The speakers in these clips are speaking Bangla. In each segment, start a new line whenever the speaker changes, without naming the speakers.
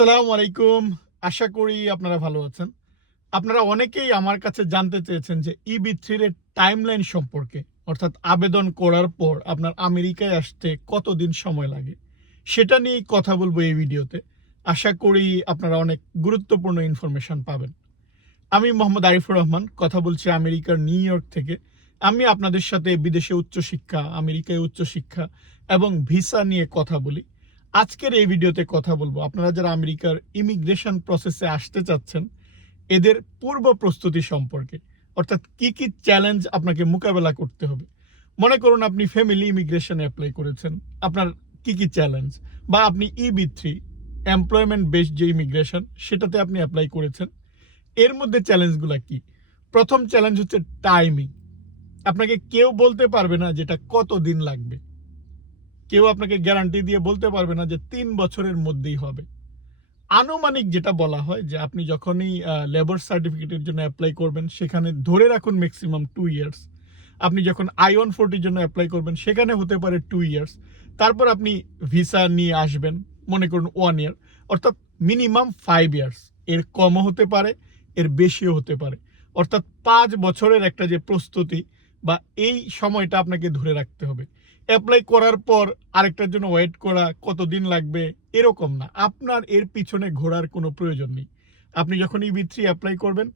আসসালামু আলাইকুম। আশা করি আপনারা ভালো আছেন। আপনারা অনেকেই আমার কাছে জানতে চেয়েছেন যে ইবি থ্রির টাইমলাইন সম্পর্কে, অর্থাৎ আবেদন করার পর আপনার আমেরিকায় আসতে কতদিন সময় লাগে, সেটা নিয়েই কথা বলব এই ভিডিওতে। আশা করি আপনারা অনেক গুরুত্বপূর্ণ ইনফরমেশন পাবেন। আমি মোহাম্মদ আরিফুর রহমান, কথা বলছি আমেরিকার নিউ ইয়র্ক থেকে। আমি আপনাদের সাথে বিদেশে উচ্চশিক্ষা, আমেরিকায় উচ্চশিক্ষা এবং ভিসা নিয়ে কথা বলি। আজকের এই ভিডিওতে কথা বলব। আপনারা যারা আমেরিকার ইমিগ্রেশন প্রসেসে আসতে চাচ্ছেন, এদের পূর্ব প্রস্তুতি সম্পর্কে, অর্থাৎ কি কি চ্যালেঞ্জ আপনাকে মোকাবেলা করতে হবে। মনে করুন আপনি ফ্যামিলি ইমিগ্রেশনে অ্যাপ্লাই করেছেন, আপনার কি কি চ্যালেঞ্জ বা আপনি ইবি থ্রি এমপ্লয়মেন্ট বেসড যে ইমিগ্রেশন সেটাতে আপনি অ্যাপ্লাই করেছেন। এর মধ্যে চ্যালেঞ্জগুলো কি? প্রথম চ্যালেঞ্জ হচ্ছে টাইমিং আপনাকে কেউ বলতে পারবে না যেটা কত দিন লাগবে। কেউ আপনাকে গ্যারান্টি দিয়ে বলতে পারবে না যে তিন বছরের মধ্যেই হবে। আনুমানিক যেটা বলা হয় যে আপনি যখনই লেবার সার্টিফিকেটের জন্য অ্যাপ্লাই করবেন, সেখানে ধরে রাখুন ম্যাক্সিমাম টু ইয়ার্স আপনি যখন আই ওয়ান ফোরটির জন্য অ্যাপ্লাই করবেন, সেখানে হতে পারে টু ইয়ার্স তারপর আপনি ভিসা নিয়ে আসবেন, মনে করুন ওয়ান ইয়ার অর্থাৎ মিনিমাম ফাইভ ইয়ার্স এর কমও হতে পারে, এর বেশিও হতে পারে। অর্থাৎ পাঁচ বছরের একটা যে প্রস্তুতি বা এই সময়টা আপনাকে ধরে রাখতে হবে। অ্যাপ্লাই করার পর আরেকটার জন্য ওয়েট করা, কতদিন লাগবে, এরকম না। আপনার এর পিছনে ঘোরার কোনো প্রয়োজন নেই। আপনি যখন ইবি থ্রি অ্যাপ্লাই করবেন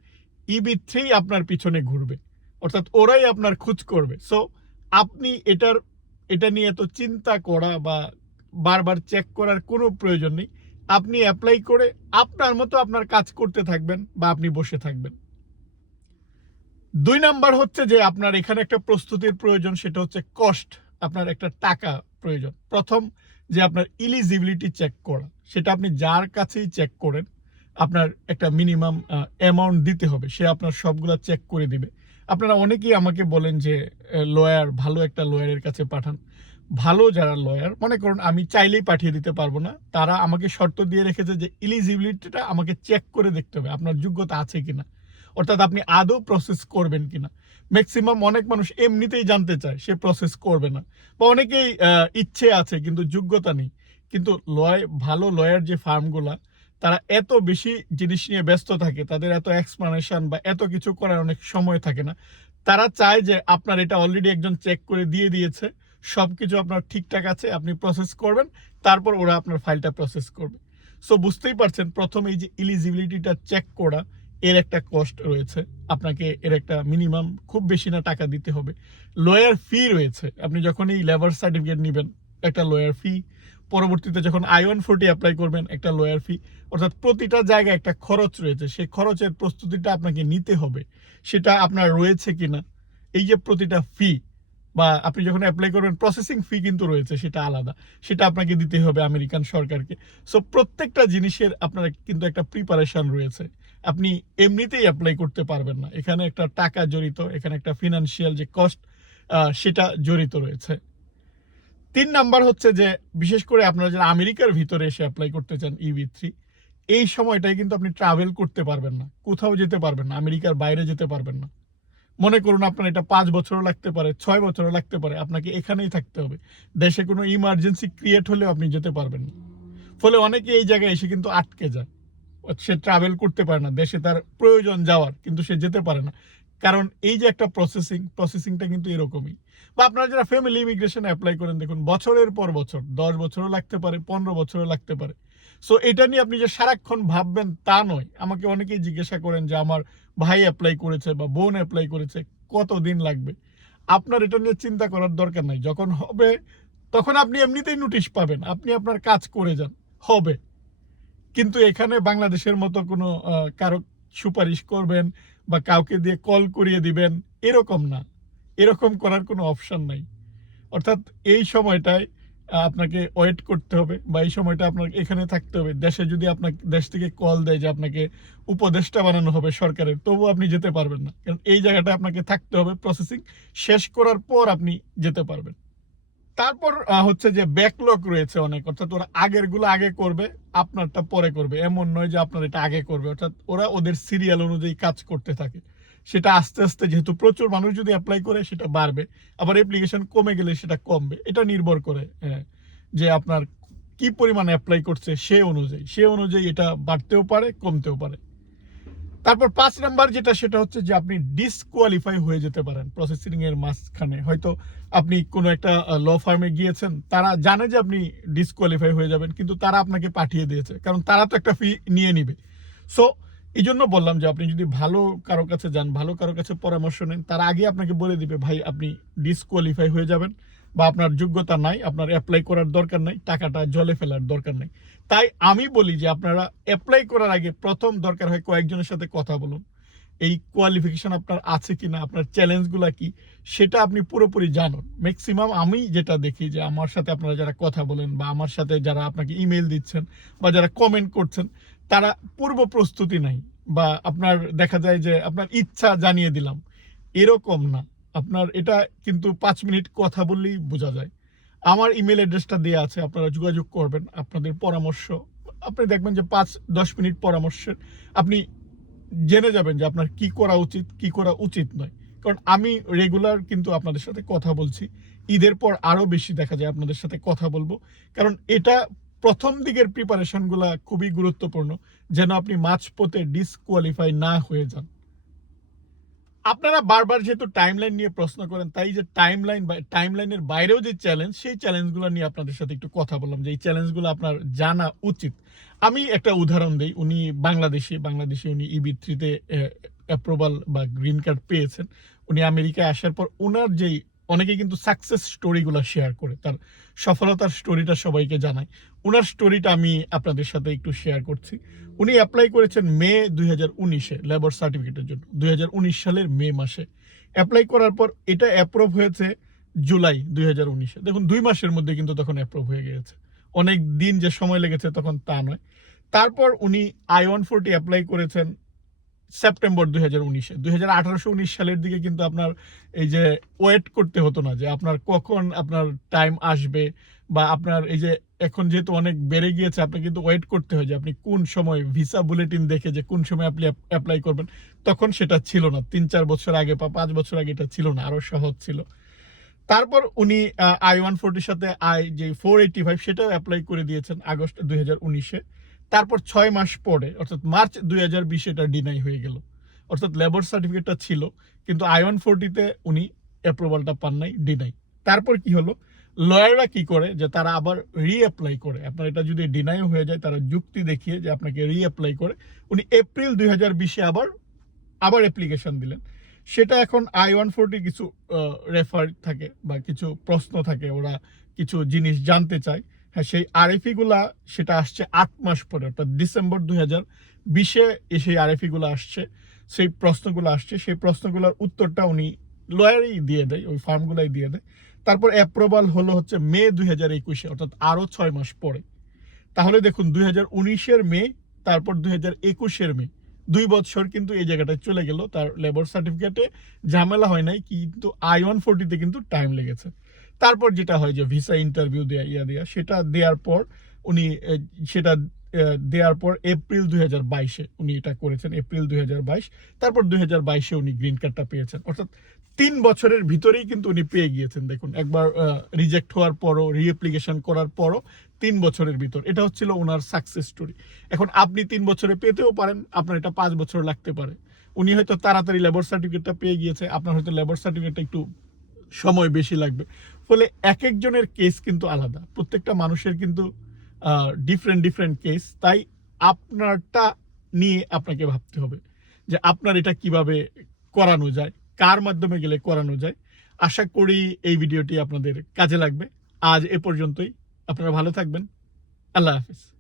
ইবি থ্রি আপনার পিছনে ঘুরবে। অর্থাৎ ওরাই আপনার খোঁজ করবে। সো আপনি এটার, এটা নিয়ে এত চিন্তা করা বা বারবার চেক করার কোনো প্রয়োজন নেই। আপনি অ্যাপ্লাই করে আপনার মতো আপনার কাজ করতে থাকবেন বা আপনি বসে থাকবেন। দুই নাম্বার হচ্ছে যে আপনার এখানে একটা প্রস্তুতির প্রয়োজন, সেটা হচ্ছে কস্ট আপনার একটা টাকা প্রয়োজন। প্রথম যে আপনার ইলিজিবিলিটি চেক করা, সেটা আপনি যার কাছেই চেক করেন, আপনার একটা মিনিমাম অ্যামাউন্ট দিতে হবে, সে আপনার সবগুলা চেক করে দিবে। আপনারা অনেকেই আমাকে বলেন যে লয়ার ভালো একটা লয়ারের কাছে পাঠান। ভালো যারা লয়ার মনে করুন আমি চাইলেই পাঠিয়ে দিতে পারব না, তারা আমাকে শর্ত দিয়ে রেখেছে যে ইলিজিবিলিটিটা আমাকে চেক করে দেখতে হবে, আপনার যোগ্যতা আছে কিনা। অর্থাৎ আপনি আদৌ প্রসেস করবেন কিনা। ম্যাক্সিমাম অনেক মানুষ এমনিতেই জানতে চায়, সে প্রসেস করবে না। বা অনেকেই ইচ্ছে আছে, কিন্তু যোগ্যতা নেই। কিন্তু লয়, ভালো লয়ার যে ফার্মগুলা, তারা এত বেশি জিনিস নিয়ে ব্যস্ত থাকে, তাদের এত এক্সপ্লানেশন বা এত কিছু করার অনেক সময় থাকে না। তারা চায় যে আপনার এটা অলরেডি একজন চেক করে দিয়ে দিয়েছে সব কিছু আপনার ঠিকঠাক আছে, আপনি প্রসেস করবেন, তারপর ওরা আপনার ফাইলটা প্রসেস করবে। সো বুঝতেই পারছেন, প্রথম এই যে ইলিজিবিলিটিটা চেক করা এর একটা কস্ট রয়েছে। আপনাকে এর একটা মিনিমাম খুব বেশি না টাকা দিতে হবে। লয়ার ফি রয়েছে। আপনি যখন এই লেবার সার্টিফিকেট নেবেন, একটা লয়ার ফি পরবর্তীতে যখন আই ওয়ান ফোরটি অ্যাপ্লাই করবেন, একটা লয়ার ফি অর্থাৎ প্রতিটা জায়গায় একটা খরচ রয়েছে। সেই খরচের প্রস্তুতিটা আপনাকে নিতে হবে। সেটা আপনার রয়েছে কিনা, এই যে প্রতিটা ফি বা আপনি যখন অ্যাপ্লাই করবেন প্রসেসিং ফি কিন্তু রয়েছে, সেটা আলাদা। সেটা আপনাকে দিতে হবে আমেরিকান সরকারকে। সো প্রত্যেকটা জিনিসের আপনার কিন্তু একটা প্রিপারেশন রয়েছে। আপনি এমনিতেই অ্যাপ্লাই করতে পারবেন না। এখানে একটা টাকা জড়িত, এখানে একটা ফিনান্সিয়াল যে কস্ট সেটা জড়িত রয়েছে। তিন নাম্বার হচ্ছে যে, বিশেষ করে আপনারা যারা আমেরিকার ভিতরে এসে অ্যাপ্লাই করতে চান ইভি থ্রি এই সময়টাই কিন্তু আপনি ট্রাভেল করতে পারবেন না। কোথাও যেতে পারবেন না, আমেরিকার বাইরে যেতে পারবেন না। মনে করুন আপনার এটা পাঁচ বছরও লাগতে পারে, ছয় বছরও লাগতে পারে, আপনাকে এখানেই থাকতে হবে। দেশে কোনো ইমার্জেন্সি ক্রিয়েট হলেও আপনি যেতে পারবেন না। ফলে অনেকে এই জায়গায় এসে কিন্তু আটকে যায়। সে ট্রাভেল করতে পারে না, দেশে তার প্রয়োজন যাওয়ার, কিন্তু সে যেতে পারে না। কারণ এই যে একটা প্রসেসিং প্রসেসিংটা কিন্তু এরকমই। বা আপনারা যারা ফ্যামিলি ইমিগ্রেশন অ্যাপ্লাই করেন, দেখুন, বছরের পর বছর, দশ বছরও লাগতে পারে, পনেরো বছরও লাগতে পারে। সো এটা নিয়ে আপনি যে সারাক্ষণ ভাববেন তা নয়। আমাকে অনেকেই জিজ্ঞাসা করেন যে, আমার ভাই অ্যাপ্লাই করেছে বা বোন অ্যাপ্লাই করেছে, কত দিন লাগবে? আপনার এটা নিয়ে চিন্তা করার দরকার নাই। যখন হবে, তখন আপনি এমনিতেই নোটিশ পাবেন। আপনি আপনার কাজ করে যান। হবে। কিন্তু এখানে বাংলাদেশের মতো কোনো কারও সুপারিশ করবেন বা কাউকে দিয়ে কল করিয়ে দিবেন, এরকম না। এরকম করার কোনো অপশন নাই। অর্থাৎ এই সময়টায় আপনাকে ওয়েট করতে হবে বা এই সময়টা আপনার, এখানে থাকতে হবে। দেশে যদি আপনাকে, দেশ থেকে কল দেয় যে আপনাকে উপদেষ্টা বানানো হবে সরকারের তবুও আপনি যেতে পারবেন না। কারণ এই জায়গাটা আপনাকে থাকতে হবে, প্রসেসিং শেষ করার পর আপনি যেতে পারবেন। তারপর হচ্ছে যে ব্যাকলগ রয়েছে অনেক অর্থাৎ ওরা আগেরগুলো আগে করবে আপনারটা পরে করবে। এমন নয় যে আপনার এটা আগে করবে অর্থাৎ ওরা ওদের সিরিয়াল অনুযায়ী কাজ করতে থাকে। সেটা আস্তে আস্তে যেহেতু প্রচুর মানুষ যদি অ্যাপ্লাই করে সেটা বাড়বে। আবার অ্যাপ্লিকেশন কমে গেলে সেটা কমবে। এটা নির্ভর করে হ্যাঁ, যে আপনার কি পরিমাণ অ্যাপ্লাই করছে সে অনুযায়ী। সে অনুযায়ী এটা বাড়তেও পারে কমতেও পারে। তারপর পাঁচ নাম্বার যেটা, সেটা হচ্ছে যে আপনি ডিসকোয়ালিফাই হয়ে যেতে পারেন প্রসেসিং এর মাঝখানে। হয়তো আপনি কোনো একটা ল ফার্মে গিয়েছেন, তারা জানে যে আপনি ডিসকোয়ালিফাই হয়ে যাবেন, কিন্তু তারা আপনাকে পাঠিয়ে দিয়েছে। কারণ তারা তো একটা ফি নিয়ে নিবে। সো এই জন্য বললাম যে আপনি যদি ভালো কারও কাছে যান, ভালো কারও কাছে পরামর্শ নেন, তার আগে আপনাকে বলে দিবে, ভাই, আপনি ডিসকোয়ালিফাই হয়ে যাবেন। বা আপনার যোগ্যতা নাই, আপনার অ্যাপ্লাই করার দরকার নাই, টাকাটা জলে ফেলার দরকার নাই। তাই আমি বলি যে আপনারা অ্যাপ্লাই করার আগে প্রথম দরকার হয় কয়েকজনের সাথে কথা বলুন। এই কোয়ালিফিকেশন আপনার আছে কি না আপনার চ্যালেঞ্জগুলো কি, সেটা আপনি পুরোপুরি জানুন। ম্যাক্সিমাম আমি যেটা দেখি যে আমার সাথে আপনারা যারা কথা বলেন বা আমার সাথে যারা আপনাকে ইমেল দিচ্ছেন বা যারা কমেন্ট করছেন, তারা পূর্ব প্রস্তুতি নাই বা আপনার দেখা যায় যে আপনার ইচ্ছা জানিয়ে দিলাম। এরকম না। আপনার এটা কিন্তু পাঁচ মিনিট কথা বললেই বোঝা যায়। আমার ইমেল অ্যাড্রেসটা দেওয়া আছে, আপনারা যোগাযোগ করবেন, আপনাদের পরামর্শ। আপনি দেখবেন যে পাঁচ, দশ মিনিট পরামর্শের, আপনি জেনে যাবেন যে আপনার কি করা উচিত, কি করা উচিত নয়। কারণ আমি রেগুলার কিন্তু আপনাদের সাথে কথা বলছি। ঈদের পর আরও বেশি দেখা যায় আপনাদের সাথে কথা বলব। কারণ এটা প্রথম দিকের প্রিপারেশনগুলো খুবই গুরুত্বপূর্ণ, যেন আপনি মাঝপথে ডিসকোয়ালিফাই না হয়ে যান। আপনারা বারবার যেহেতু টাইমলাইন নিয়ে প্রশ্ন করেন, তাই যে টাইমলাইন টাইমলাইনের বাইরেও যে চ্যালেঞ্জ সেই চ্যালেঞ্জগুলো নিয়ে আপনাদের সাথে একটু কথা বললাম, যে এই চ্যালেঞ্জগুলো আপনার জানা উচিত। আমি একটা উদাহরণ দিই, উনি বাংলাদেশে বাংলাদেশে উনি ইবি থ্রিতে অ্যাপ্রুভাল বা গ্রিন কার্ড পেয়েছেন। উনি আমেরিকায় আসার পর ওনার যেই অনেকে কিন্তু সাকসেস স্টোরিগুলো শেয়ার করে। তার সফলতার স্টোরিটা সবাইকে জানায়। ওনার স্টোরিটা আমি আপনাদের সাথে একটু শেয়ার করছি। উনি অ্যাপ্লাই করেছেন মে দুই হাজার উনিশে লেবার সার্টিফিকেটের জন্য। দুই হাজার উনিশ সালের মে মাসে। অ্যাপ্লাই করার পর এটা অ্যাপ্রুভ হয়েছে জুলাই দুই হাজার উনিশে। দেখুন, দুই মাসের মধ্যে কিন্তু তখন অ্যাপ্রুভ হয়ে গিয়েছে। অনেক দিন যে সময় লেগেছে তখন তা নয়। তারপর উনি আই ওয়ান ফোরটি অ্যাপ্লাই করেছেন সেপ্টেম্বর দুই হাজার উনিশে, দুই হাজার আঠারোশো উনিশ সালের দিকে কিন্তু আপনার এই যে ওয়েট করতে হতো না, যে আপনার কখন আপনার টাইম আসবে বা আপনার এই যে এখন যেহেতু অনেক বেড়ে গিয়েছে আপনি কিন্তু ওয়েট করতে হয় যে আপনি কোন সময় ভিসা বুলেটিন দেখে যে কোন সময় আপনি অ্যাপ্লাই করবেন। তখন সেটা ছিল না, তিন চার বছর আগে বা পাঁচ বছর আগে এটা ছিল না আরও সহজ ছিল। তারপর উনি আই ওয়ান ফোরটির সাথে আই যে ফোর এইটি ফাইভ সেটাও অ্যাপ্লাই করে দিয়েছেন আগস্ট দুই হাজার উনিশে। তারপর ছয় মাস পরে, অর্থাৎ মার্চ দুই হাজার বিশে এটা ডিনাই হয়ে গেল। অর্থাৎ লেবার সার্টিফিকেটটা ছিল, কিন্তু আই ওয়ান ফোরটিতে উনি অ্যাপ্রুভালটা পান নাই ডিনাই তারপর কি হলো? লয়াররা কি করে? যে তারা আবার রিঅ্যাপ্লাই করে। আপনার এটা যদি ডিনাই হয়ে যায়, তারা যুক্তি দেখিয়ে যে আপনাকে রিঅ্যাপ্লাই করে। উনি এপ্রিল দুই হাজার বিশে আবার আবার অ্যাপ্লিকেশন দিলেন। সেটা এখন আই ওয়ান ফোরটি কিছু রেফার থাকে বা কিছু প্রশ্ন থাকে, ওরা কিছু জিনিস জানতে চায়। হ্যাঁ সেই আরএফিগুলা সেটা আসছে আট মাস পরে, অর্থাৎ ডিসেম্বর দুই হাজার বিশে সেই আরএফিগুলো আসছে, সেই প্রশ্নগুলো আসছে, সেই প্রশ্নগুলোর উত্তরটা উনি লয়ারই দিয়ে দেয়, ওই ফার্মগুলাই দিয়ে দেয়। তারপর অ্যাপ্রুভাল হলো হচ্ছে মে দুই হাজার একুশে, অর্থাৎ আরও ছয় মাস পরে। তাহলে দেখুন, দুই হাজার উনিশের মে, তারপর দুই হাজার একুশের মে, দুই বছর কিন্তু এই জায়গাটায় চলে গেল, তার লেবার সার্টিফিকেটে ঝামেলা হয় নাই, কিন্তু আই ওয়ান ফোরটিতে কিন্তু টাইম লেগেছে। তারপর যেটা হয় যে ভিসা ইন্টারভিউ দেয়া ইয়া দেয়া, সেটা দেওয়ার পর উনি সেটা দেওয়ার পর এপ্রিল দুই হাজার বাইশে উনি এটা করেছেন এপ্রিল দুই হাজার বাইশ। তারপর দুই হাজার বাইশে উনি গ্রিন কার্ডটা পেয়েছেন। অর্থাৎ তিন বছরের ভিতরেই কিন্তু উনি পেয়ে গিয়েছেন। দেখুন, একবার রিজেক্ট হওয়ার পরও রিঅ্যাপ্লিকেশন করার পরও তিন বছরের ভিতর। এটা হচ্ছিল ওনার সাকসেস স্টোরি এখন আপনি তিন বছরে পেতেও পারেন, আপনার এটা পাঁচ বছর লাগতে পারে। উনি হয়তো তাড়াতাড়ি লেবার সার্টিফিকেটটা পেয়ে গিয়েছে, আপনার হয়তো লেবার সার্টিফিকেটটা একটু সময় বেশি লাগবে। ফলে এক একজনের কেস কিন্তু আলাদা। প্রত্যেকটা মানুষের কিন্তু ডিফারেন্ট ডিফারেন্ট কেস তাই আপনারটা নিয়ে আপনাকে ভাবতে হবে যে আপনার এটা কীভাবে করানো যায়, কার মাধ্যমে গেলে করানো যায়। আশা করি এই ভিডিওটি আপনাদের কাজে লাগবে। আজ এ পর্যন্তই। আপনারা ভালো থাকবেন। আল্লাহ হাফিজ।